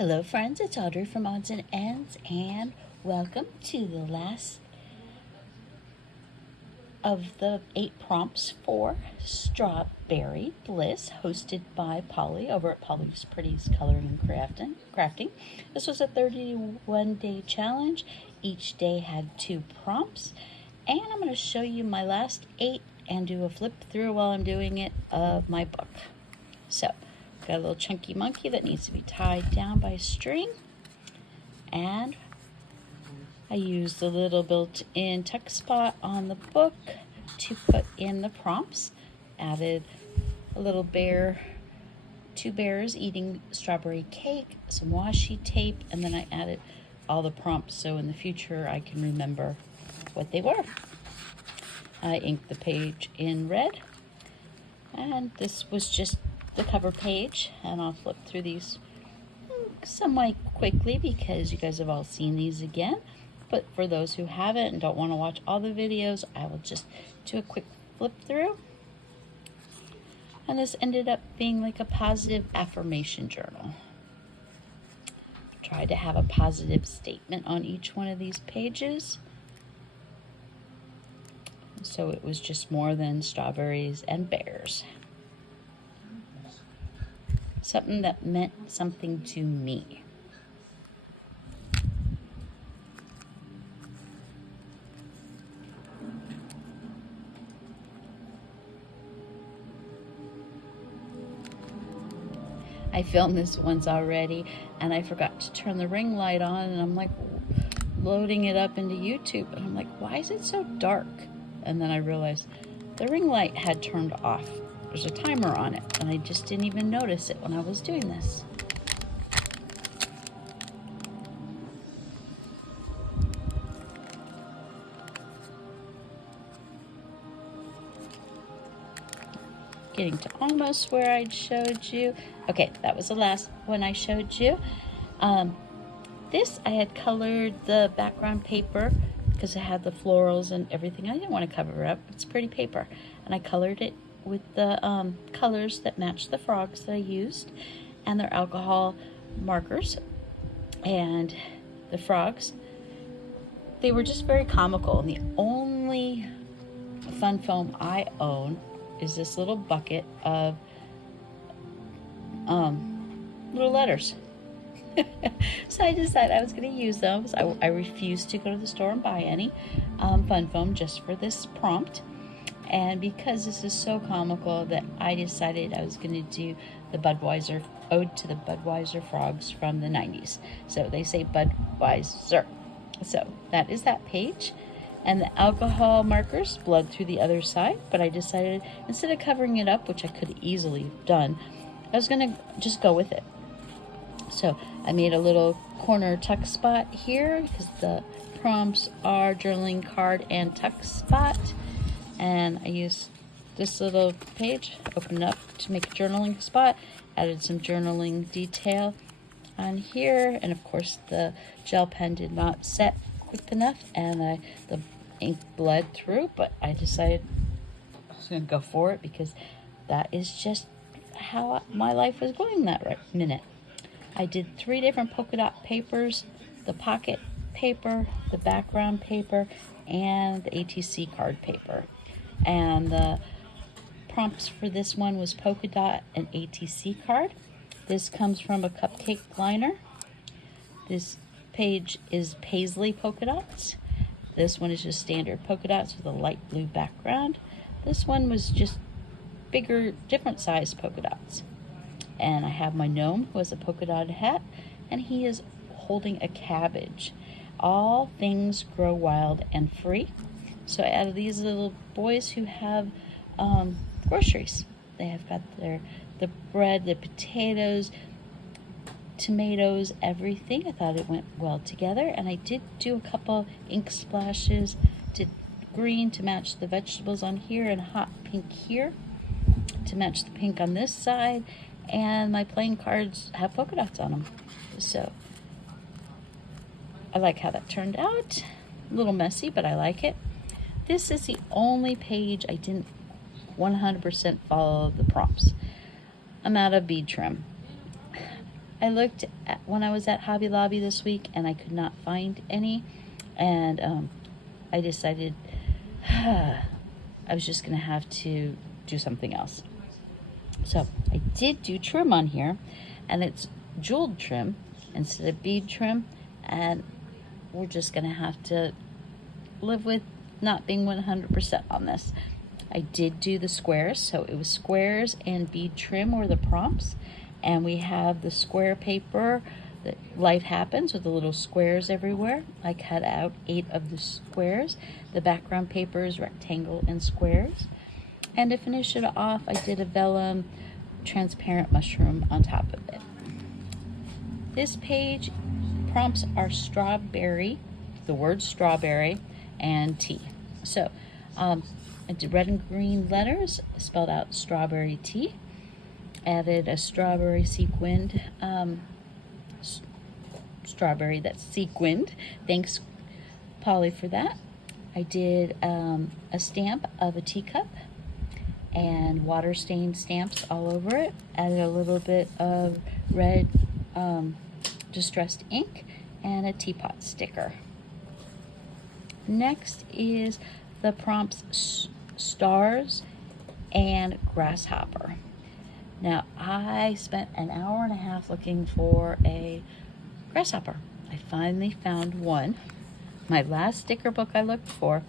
Hello friends, it's Audrey from Odds and Ends, and welcome to the last of the 8 prompts for Strawberry Bliss, hosted by Polly over at Polly's Pretty's Coloring and Crafting. This was a 31-day challenge. Each day had 2 prompts, and I'm going to show you my last 8 and do a flip through while I'm doing it of my book. So, got a little chunky monkey that needs to be tied down by a string, and I used a little built-in tuck spot on the book to put in the prompts. Added a little bear, 2 bears eating strawberry cake, some washi tape, and then I added all the prompts so in the future I can remember what they were. I inked the page in red, and this was just the cover page, and I'll flip through these somewhat quickly because you guys have all seen these again, but for those who haven't and don't want to watch all the videos, I will just do a quick flip through. And this ended up being like a positive affirmation journal. Tried to have a positive statement on each one of these pages, so it was just more than strawberries and bears. Something that meant something to me. I filmed this once already, and I forgot to turn the ring light on, and I'm like loading it up into YouTube, and I'm like, why is it so dark? And then I realized the ring light had turned off. There's a timer on it, and I just didn't even notice it when I was doing this. Getting to almost where I showed you. Okay, that was the last one I showed you. This I had colored the background paper because it had the florals and everything. I didn't want to cover it up. It's pretty paper, and I colored it with the colors that matched the frogs that I used and their alcohol markers. And the frogs, they were just very comical. And the only fun foam I own is this little bucket of little letters. So I decided I was going to use those. I refused to go to the store and buy any fun foam just for this prompt. And because this is so comical that I decided I was going to do the Budweiser ode to the Budweiser frogs from the 90s. So they say Budweiser. So that is that page. And the alcohol markers bled through the other side, but I decided instead of covering it up, which I could easily have done, I was going to just go with it. So I made a little corner tuck spot here because the prompts are journaling card and tuck spot. And I used this little page, opened up to make a journaling spot, added some journaling detail on here, and of course the gel pen did not set quick enough, and the ink bled through, but I decided I was going to go for it because that is just how my life was going that minute. I did 3 different polka dot papers, the pocket paper, the background paper, and the ATC card paper. And the prompts for this one was polka dot and ATC card. This comes from a cupcake liner. This page is paisley polka dots. This one is just standard polka dots with a light blue background. This one was just bigger, different size polka dots. And I have my gnome who has a polka dotted hat, and he is holding a cabbage. All things grow wild and free. So I added these little boys who have groceries. They have got the bread, the potatoes, tomatoes, everything. I thought it went well together, and I did do a couple ink splashes, did green to match the vegetables on here and hot pink here to match the pink on this side, and my playing cards have polka dots on them. So I like how that turned out. A little messy, but I like it. This is the only page I didn't 100% follow the prompts. I'm out of bead trim. I looked at, when I was at Hobby Lobby this week, and I could not find any, and I decided I was just gonna have to do something else. So I did do trim on here, and it's jeweled trim instead of bead trim, and we're just gonna have to live with not being 100% on this. I did do the squares, so it was squares and bead trim were the prompts, and we have the square paper that Life Happens with the little squares everywhere. I cut out 8 of the squares. The background paper is rectangle and squares. And to finish it off, I did a vellum transparent mushroom on top of it. This page prompts are strawberry, the word strawberry, and tea. So I did red and green letters, spelled out strawberry tea. Added a strawberry sequined, strawberry that's sequined. Thanks, Polly, for that. I did a stamp of a teacup and water stained stamps all over it. Added a little bit of red distressed ink and a teapot sticker. Next is the prompts stars and grasshopper. Now, I spent an hour and a half looking for a grasshopper. I finally found one. My last sticker book I looked for.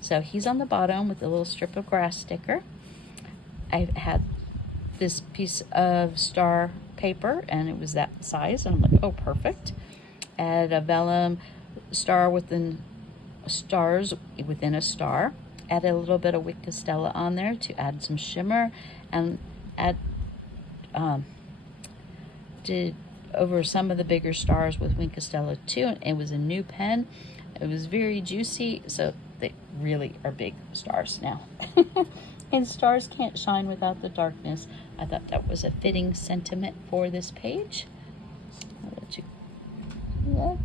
So he's on the bottom with a little strip of grass sticker. I had this piece of star paper, and it was that size, and I'm like, oh, perfect. Add a vellum star within stars within a star. Add a little bit of Wink Castella on there to add some shimmer, and did over some of the bigger stars with Wink Castella too. And it was a new pen. It was very juicy, so they really are big stars now. And stars can't shine without the darkness. I thought that was a fitting sentiment for this page. I'll let you look.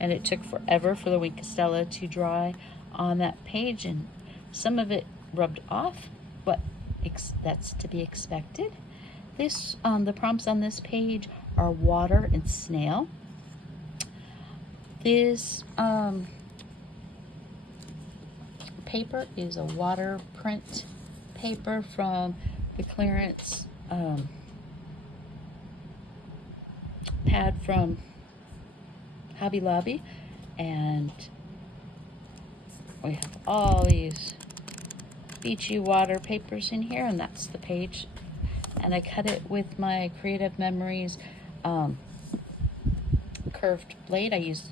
And it took forever for the Wink Castella to dry on that page, and some of it rubbed off, but that's to be expected. This the prompts on this page are water and snail. This paper is a water print paper from the clearance pad from Hobby Lobby, and we have all these beachy water papers in here, and that's the page. And I cut it with my Creative Memories curved blade. I used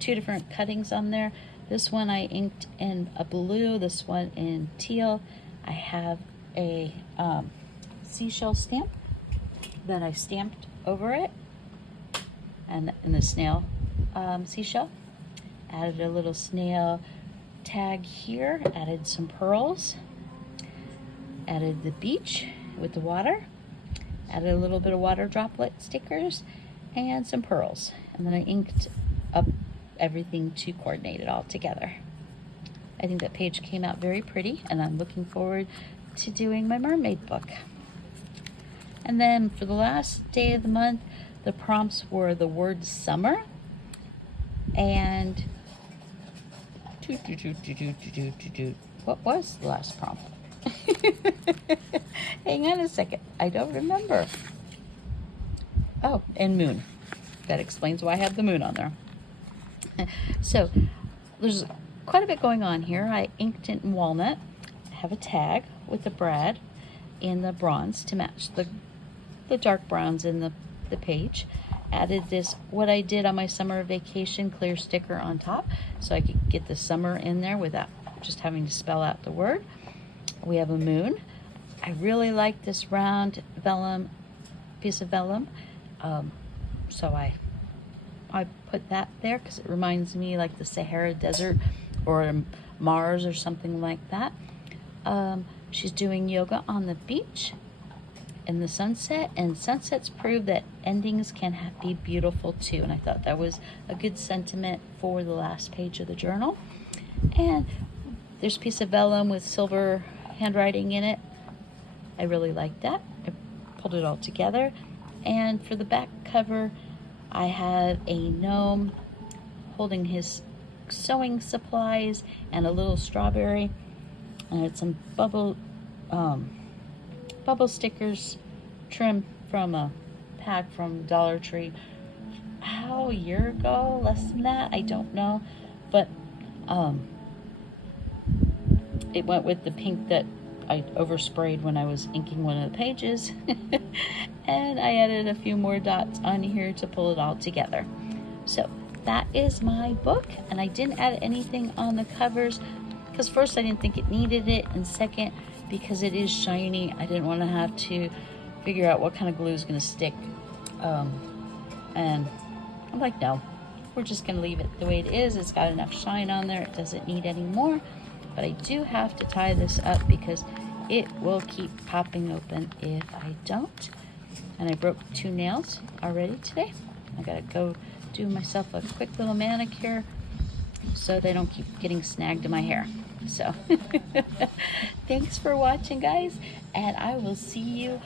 2 different cuttings on there. This one I inked in a blue, this one in teal. I have a seashell stamp that I stamped over it, and in the snail seashell. Added a little snail tag here, added some pearls, added the beach with the water, added a little bit of water droplet stickers and some pearls, and then I inked up everything to coordinate it all together. I think that page came out very pretty, and I'm looking forward to doing my mermaid book. And then for the last day of the month, the prompts were the word summer and what was the last prompt? Hang on a second, I don't remember. Oh, and moon. That explains why I have the moon on there. So there's quite a bit going on here. I inked it in walnut. I have a tag with the brad in the bronze to match the dark browns in the page. Added this, what I did on my summer vacation, clear sticker on top, so I could get the summer in there without just having to spell out the word. We have a moon. I really like this round vellum, piece of vellum, so I put that there because it reminds me like the Sahara Desert or Mars or something like that. She's doing yoga on the beach in the sunset, and sunsets prove that endings can be beautiful too, and I thought that was a good sentiment for the last page of the journal. And there's a piece of vellum with silver handwriting in it. I really like that. I pulled it all together. And for the back cover, I have a gnome holding his sewing supplies and a little strawberry, and it's some bubble stickers trim from a pack from Dollar Tree. How, a year ago, less than that, I don't know, but it went with the pink that I oversprayed when I was inking one of the pages. And I added a few more dots on here to pull it all together. So that is my book, and I didn't add anything on the covers because first I didn't think it needed it, and second because it is shiny, I didn't want to have to figure out what kind of glue is going to stick. And I'm like, no, we're just going to leave it the way it is. It's got enough shine on there. It doesn't need any more. But I do have to tie this up because it will keep popping open if I don't. And I broke 2 nails already today. I gotta go do myself a quick little manicure so they don't keep getting snagged in my hair. So thanks for watching, guys, and I will see you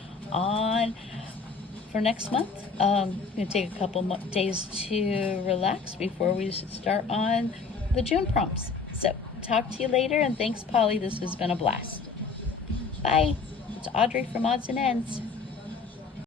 for next month. I'm gonna take a couple days to relax before we start on the June prompts. So talk to you later, and thanks, Polly. This has been a blast. Bye. It's Audrey from Odds and Ends.